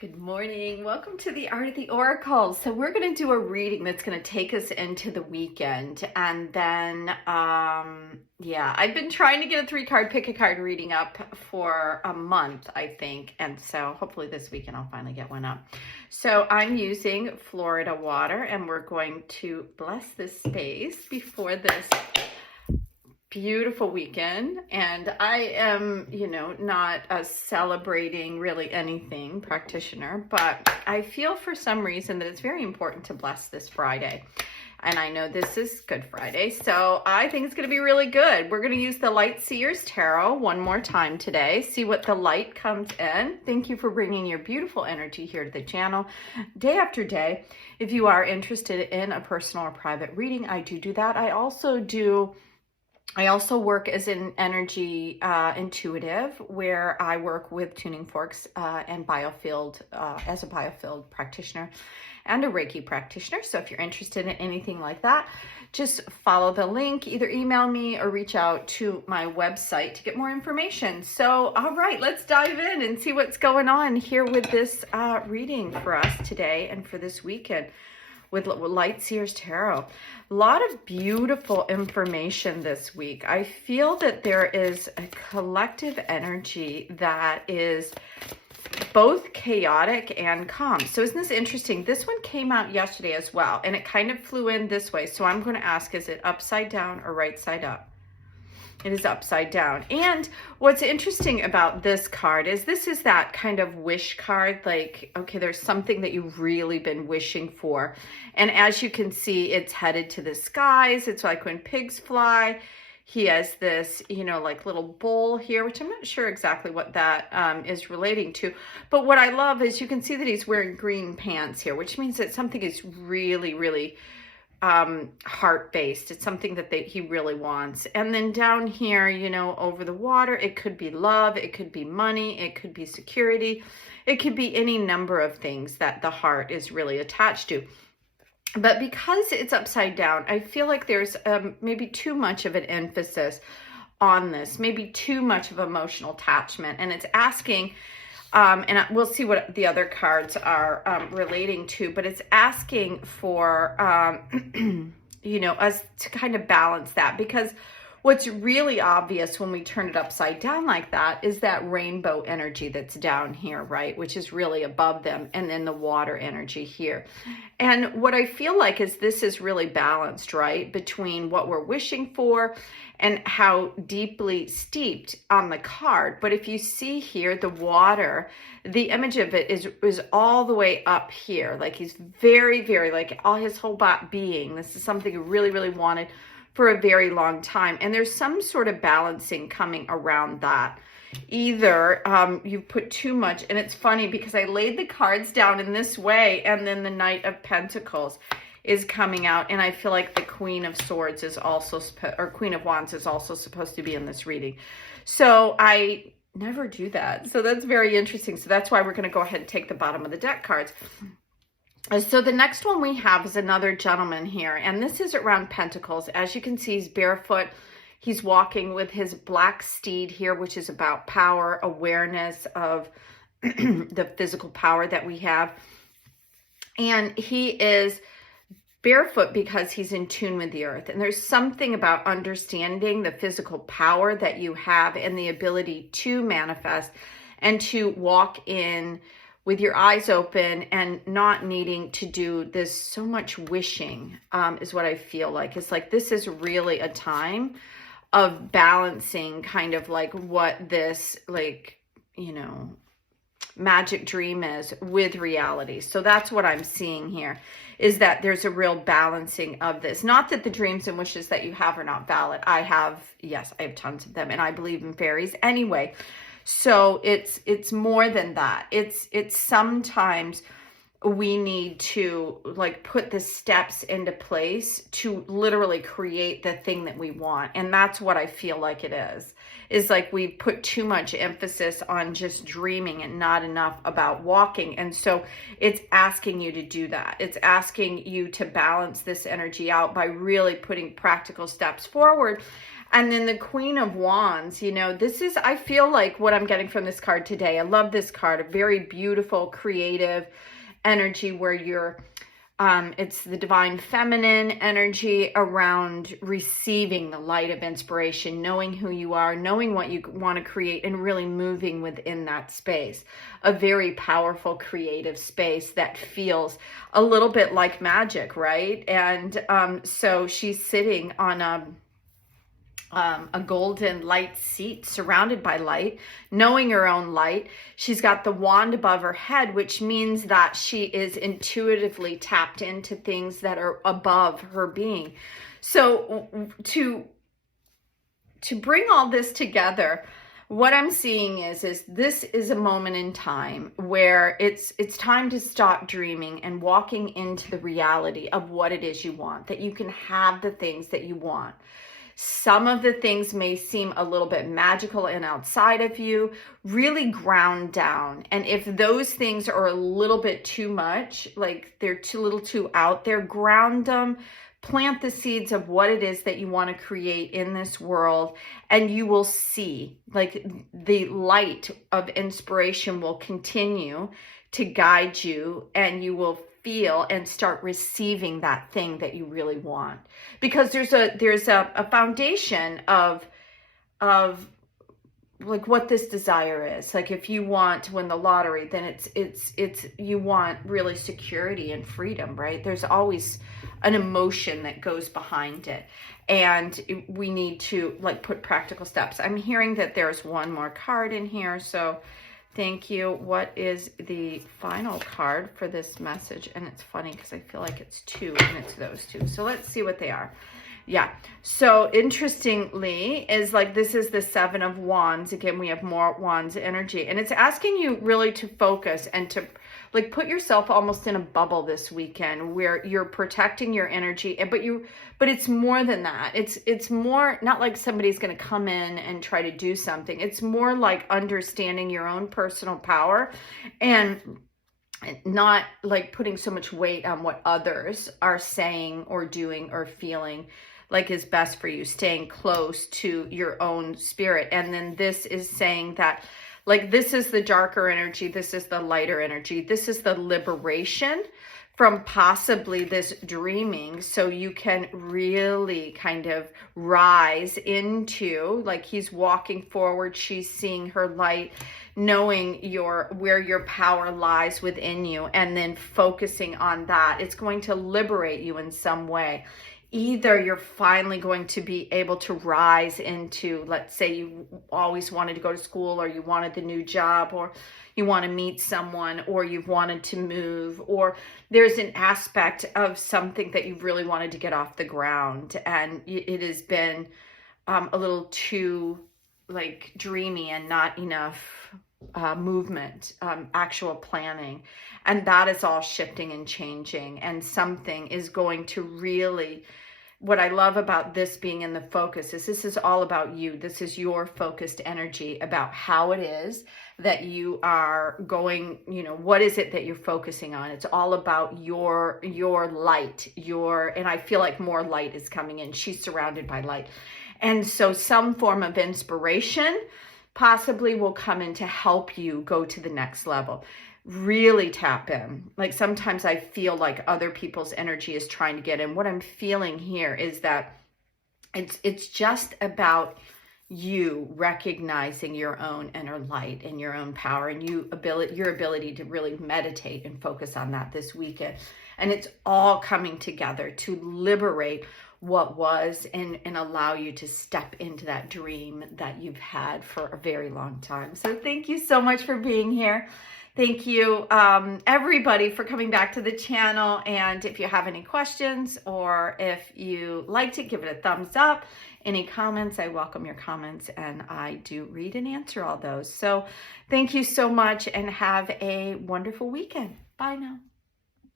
Good morning. Welcome to the Art of the Oracle. So we're going to do a reading that's going to take us into the weekend. And then, I've been trying to get a 3-card pick a card reading up for a month, I think. And so hopefully this weekend I'll finally get one up. So I'm using Florida water and we're going to bless this space before this beautiful weekend. And I am, not a celebrating really anything practitioner, but I feel for some reason that it's very important to bless this Friday. And I know this is Good Friday, so I think it's going to be really good. We're going to use the Light Seers Tarot one more time today, see what the light comes in. Thank you for bringing your beautiful energy here to the channel day after day. If you are interested in a personal or private reading, I do that. I also work as an energy intuitive, where I work with tuning forks and biofield as a biofield practitioner and a Reiki practitioner. So if you're interested in anything like that, just follow the link, either email me or reach out to my website to get more information. So, all right, let's dive in and see what's going on here with this reading for us today and for this weekend with Light Seers Tarot. A lot of beautiful information this week. I feel that there is a collective energy that is both chaotic and calm. So isn't this interesting? This one came out yesterday as well, and it kind of flew in this way. So I'm going to ask, is it upside down or right side up? It is upside down. And what's interesting about this card is this is that kind of wish card, like, okay, there's something that you've really been wishing for. And as you can see, it's headed to the skies. It's like when pigs fly. He has this, like little bowl here, which I'm not sure exactly what that is relating to. But what I love is you can see that he's wearing green pants here, which means that something is really, really heart-based. It's something that he really wants. And then down here, over the water, it could be love, it could be money, it could be security, it could be any number of things that the heart is really attached to. But because it's upside down, I feel like there's maybe too much of an emphasis on this, maybe too much of emotional attachment, and it's asking and we'll see what the other cards are relating to, but it's asking for, us to kind of balance that, because what's really obvious when we turn it upside down like that is that rainbow energy that's down here, right? Which is really above them, and then the water energy here. And what I feel like is this is really balanced, right? Between what we're wishing for and how deeply steeped on the card. But if you see here, the water, the image of it is all the way up here. Like he's very, very, like all his whole being. This is something he really, really wanted for a very long time. And there's some sort of balancing coming around that. Either you put too much, and it's funny because I laid the cards down in this way, and then the Knight of Pentacles is coming out, and I feel like the Queen of Swords is also, or Queen of Wands is also supposed to be in this reading. So I never do that. So that's very interesting. So that's why we're going to go ahead and take the bottom of the deck cards. So the next one we have is another gentleman here, and this is around Pentacles. As you can see, he's barefoot. He's walking with his black steed here, which is about power, awareness of the physical power that we have. And he is barefoot because he's in tune with the earth. And there's something about understanding the physical power that you have and the ability to manifest and to walk in with your eyes open and not needing to do this so much wishing, is what I feel like. It's like this is really a time of balancing kind of like what this magic dream is with reality. So that's what I'm seeing here, is that there's a real balancing of this. Not that the dreams and wishes that you have are not valid. I have tons of them, and I believe in fairies anyway. So it's more than that. It's sometimes we need to like put the steps into place to literally create the thing that we want. And that's what I feel like it is like we put too much emphasis on just dreaming and not enough about walking. And so it's asking you to do that. It's asking you to balance this energy out by really putting practical steps forward And then the Queen of Wands, you know, this is, I feel like what I'm getting from this card today. I love this card, a very beautiful, creative energy where you're, it's the divine feminine energy around receiving the light of inspiration, knowing who you are, knowing what you want to create, and really moving within that space. A very powerful, creative space that feels a little bit like magic, right? And so she's sitting on a golden light seat surrounded by light, knowing her own light. She's got the wand above her head, which means that she is intuitively tapped into things that are above her being. So to bring all this together, what I'm seeing is this is a moment in time where it's time to stop dreaming and walking into the reality of what it is you want, that you can have the things that you want. Some of the things may seem a little bit magical and outside of you. Really ground down. And if those things are a little bit too much, like they're too little too out there, ground them. Plant the seeds of what it is that you want to create in this world, and you will see, like, the light of inspiration will continue to guide you, and you will feel and start receiving that thing that you really want. Because there's a foundation of like what this desire is. Like, if you want to win the lottery, then it's you want really security and freedom, right? There's always an emotion that goes behind it, and we need to, like, put practical steps. I'm hearing that there's one more card in here, so thank you. What is the final card for this message? And it's funny because I feel like it's two, and it's those two. So let's see what they are. Yeah. So interestingly is, like, this is the Seven of Wands. Again, we have more Wands energy, and it's asking you really to focus and to, like, put yourself almost in a bubble this weekend where you're protecting your energy. But it's more than that. It's more not like somebody's going to come in and try to do something. It's more like understanding your own personal power and not, like, putting so much weight on what others are saying or doing or feeling like is best for you, staying close to your own spirit. And then this is saying that, like, this is the darker energy, this is the lighter energy, this is the liberation from possibly this dreaming, so you can really kind of rise into, like, he's walking forward, she's seeing her light, knowing where your power lies within you, and then focusing on that. It's going to liberate you in some way. Either you're finally going to be able to rise into, let's say you always wanted to go to school, or you wanted the new job, or you want to meet someone, or you've wanted to move, or there's an aspect of something that you've really wanted to get off the ground, and it has been a little too, like, dreamy and not enough movement, actual planning. And that is all shifting and changing, and something is going to really, what I love about this being in the focus is this is all about you. This is your focused energy about how it is that you are going, you know, what is it that you're focusing on? It's all about your light, and I feel like more light is coming in. She's surrounded by light. And so some form of inspiration possibly will come in to help you go to the next level. Really tap in. Like, sometimes I feel like other people's energy is trying to get in. What I'm feeling here is that it's just about you recognizing your own inner light and your own power, and your ability to really meditate and focus on that this weekend. And it's all coming together to liberate what was, and allow you to step into that dream that you've had for a very long time. So thank you so much for being here. Thank you, everybody, for coming back to the channel. And if you have any questions, or if you liked it, give it a thumbs up. Any comments, I welcome your comments, and I do read and answer all those. So thank you so much, and have a wonderful weekend. Bye now.